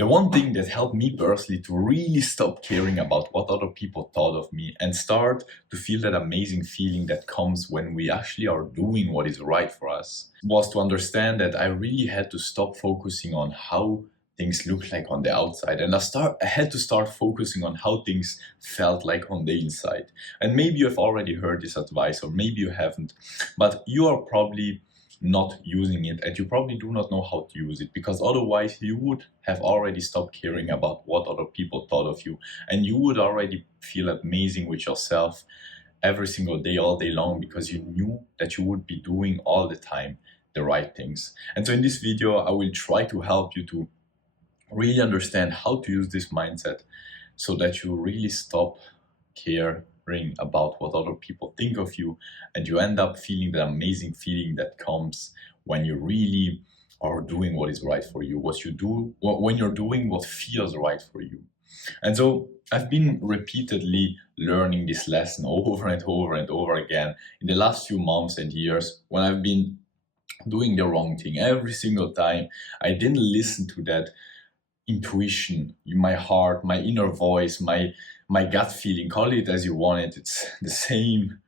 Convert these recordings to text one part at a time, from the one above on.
The one thing that helped me personally to really stop caring about what other people thought of me and start to feel that amazing feeling that comes when we actually are doing what is right for us was to understand that I really had to stop focusing on how things look like on the outside, and I had to start focusing on how things felt like on the inside. And maybe you have already heard this advice or maybe you haven't, but you are probably not using it and you probably do not know how to use it, because otherwise you would have already stopped caring about what other people thought of you and you would already feel amazing with yourself every single day, all day long, because you knew that you would be doing all the time the right things. And so in this video I will try to help you to really understand how to use this mindset so that you really stop caring about what other people think of you and you end up feeling the amazing feeling that comes when you really are doing what is right for you, what you do when you're doing what feels right for you. And so I've been repeatedly learning this lesson over and over and over again in the last few months and years when I've been doing the wrong thing every single time. I didn't listen to that intuition, my heart, my inner voice, my gut feeling, call it as you want it. It's the same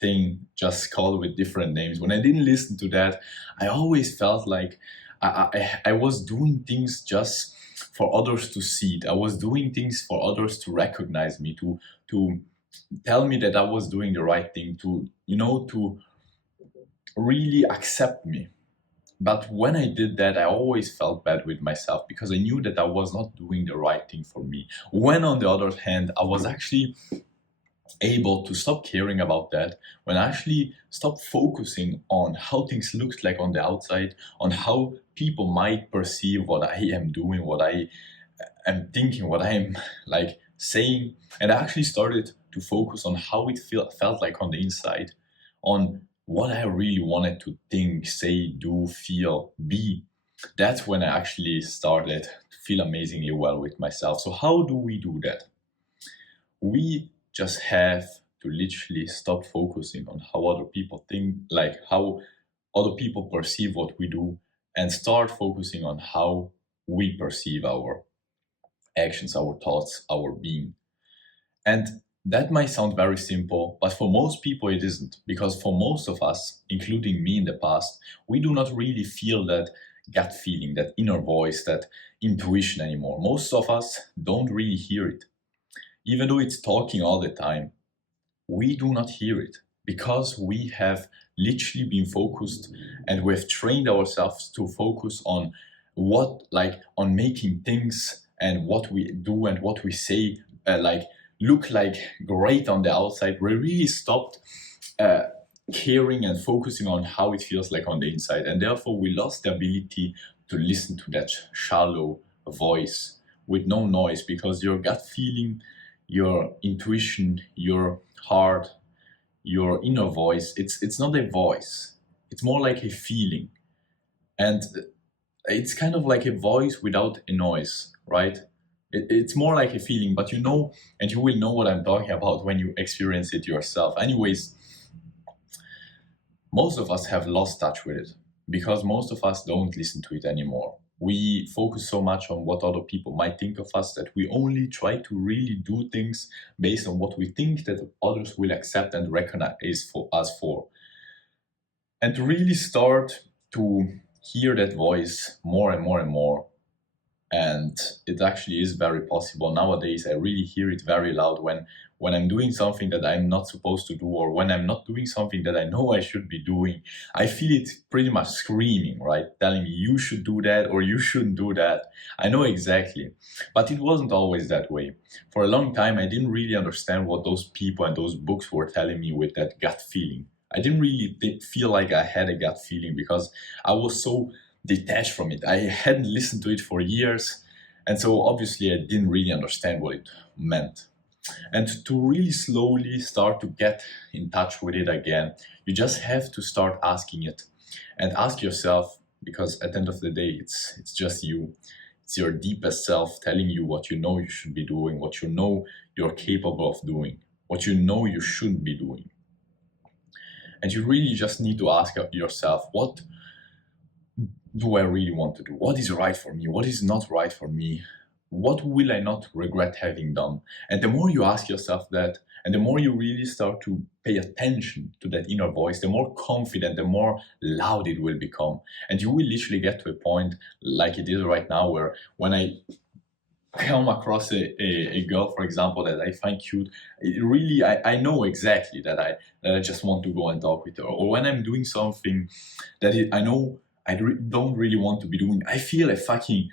thing, just call it with different names. When I didn't listen to that, I always felt like I was doing things just for others to see it. I was doing things for others to recognize me, to tell me that I was doing the right thing, to really accept me. But when I did that, I always felt bad with myself because I knew that I was not doing the right thing for me. When on the other hand, I was actually able to stop caring about that, when I actually stopped focusing on how things looked like on the outside, on how people might perceive what I am doing, what I am thinking, what I am like saying, and I actually started to focus on how it felt like on the inside, on what I really wanted to think, say, do, feel, be. That's when I actually started to feel amazingly well with myself. So how do we do that? We just have to literally stop focusing on how other people think, like how other people perceive what we do, and start focusing on how we perceive our actions, our thoughts, our being. And that might sound very simple, but for most people it isn't, because for most of us, including me in the past, we do not really feel that gut feeling, that inner voice, that intuition anymore. Most of us don't really hear it. Even though it's talking all the time, we do not hear it because we have literally been focused and we've trained ourselves to focus on on making things and what we do and what we say look like great on the outside. We really stopped caring and focusing on how it feels like on the inside, and therefore we lost the ability to listen to that shallow voice with no noise, because your gut feeling, your intuition, your heart, your inner voice, it's not a voice, it's more like a feeling. And it's kind of like a voice without a noise, right? It's more like a feeling, but you know, and you will know what I'm talking about when you experience it yourself. Anyways, most of us have lost touch with it because most of us don't listen to it anymore. We focus so much on what other people might think of us that we only try to really do things based on what we think that others will accept and recognize for us for. And to really start to hear that voice more and more and more, and it actually is very possible nowadays. I really hear it very loud when I'm doing something that I'm not supposed to do, or when I'm not doing something that I know I should be doing. I feel it pretty much screaming, right? Telling me you should do that or you shouldn't do that. I know exactly. But it wasn't always that way. For a long time, I didn't really understand what those people and those books were telling me with that gut feeling. I didn't really feel like I had a gut feeling because I was so detached from it. I hadn't listened to it for years, and so obviously I didn't really understand what it meant. And to really slowly start to get in touch with it again, you just have to start asking it and ask yourself, because at the end of the day, it's just you. It's your deepest self telling you what you know you should be doing, what you know you're capable of doing, what you know you shouldn't be doing. And you really just need to ask yourself, do I really want to do? What is right for me? What is not right for me? What will I not regret having done? And the more you ask yourself that, and the more you really start to pay attention to that inner voice, the more confident, the more loud it will become. And you will literally get to a point like it is right now, where when I come across a girl, for example, that I find cute, it really, I know exactly that I just want to go and talk with her. Or when I'm doing something that I know don't really want to be doing, I feel a fucking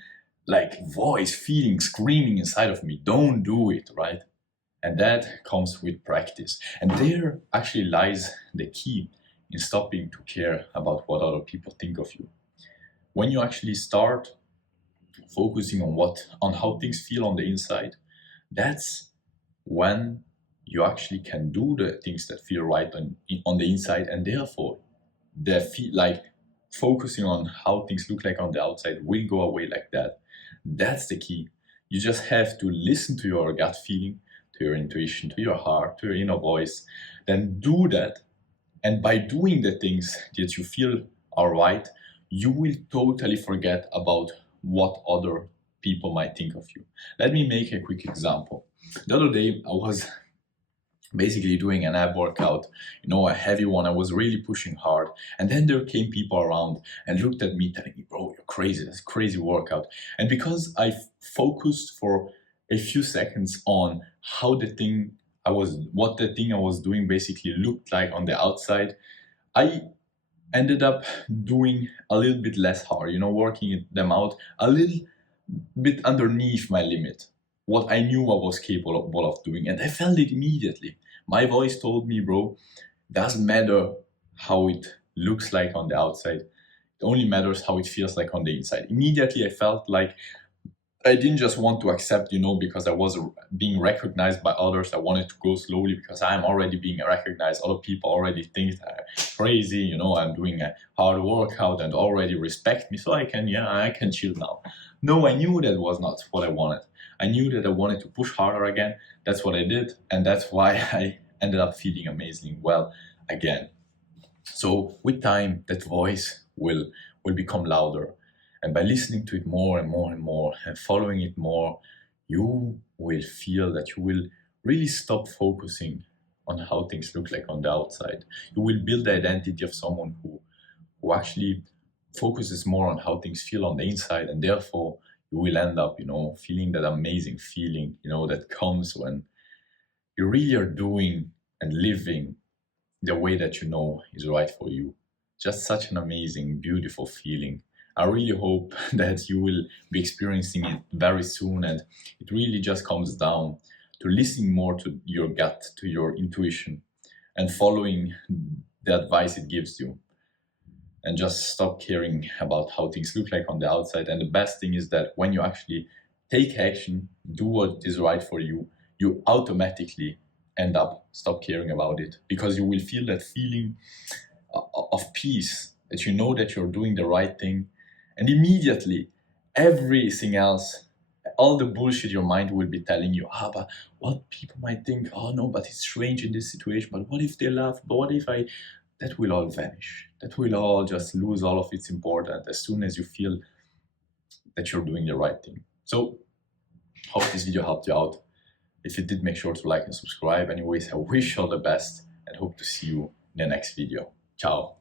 like voice, feeling, screaming inside of me, don't do it, right? And that comes with practice. And there actually lies the key in stopping to care about what other people think of you. When you actually start focusing on how things feel on the inside, that's when you actually can do the things that feel right on the inside, and therefore the feel like focusing on how things look like on the outside will go away like that. That's the key. You just have to listen to your gut feeling, to your intuition, to your heart, to your inner voice, then do that. And by doing the things that you feel are right, you will totally forget about what other people might think of you. Let me make a quick example. The other day, I was basically doing an ab workout, a heavy one. I was really pushing hard. And then there came people around and looked at me telling me, bro, you're crazy. That's a crazy workout. And because I focused for a few seconds on what the thing I was doing basically looked like on the outside, I ended up doing a little bit less hard, working them out a little bit underneath my limit, what I knew I was capable of doing. And I felt it immediately. My voice told me, bro, doesn't matter how it looks like on the outside. It only matters how it feels like on the inside. Immediately, I felt like I didn't just want to accept, because I was being recognized by others. I wanted to go slowly because I'm already being recognized. Other people already think that I'm crazy, I'm doing a hard workout and already respect me. So I can chill now. No, I knew that was not what I wanted. I knew that I wanted to push harder again. That's what I did. And that's why I ended up feeling amazingly well again. So with time, that voice will become louder. And by listening to it more and more and more and following it more, you will feel that you will really stop focusing on how things look like on the outside. You will build the identity of someone who actually focuses more on how things feel on the inside, and therefore you will end up, feeling that amazing feeling, that comes when you really are doing and living the way that you know is right for you. Just such an amazing, beautiful feeling. I really hope that you will be experiencing it very soon, and it really just comes down to listening more to your gut, to your intuition, and following the advice it gives you. And just stop caring about how things look like on the outside. And the best thing is that when you actually take action, do what is right for you, you automatically end up stop caring about it, because you will feel that feeling of peace, that you know that you're doing the right thing. And immediately everything else, all the bullshit your mind will be telling you, but what people might think, oh no, but it's strange in this situation, but what if they laugh, but what if I, that will all vanish. That will all just lose all of its importance as soon as you feel that you're doing the right thing. So hope this video helped you out. If it did, make sure to like and subscribe. Anyways, I wish you all the best and hope to see you in the next video. Ciao.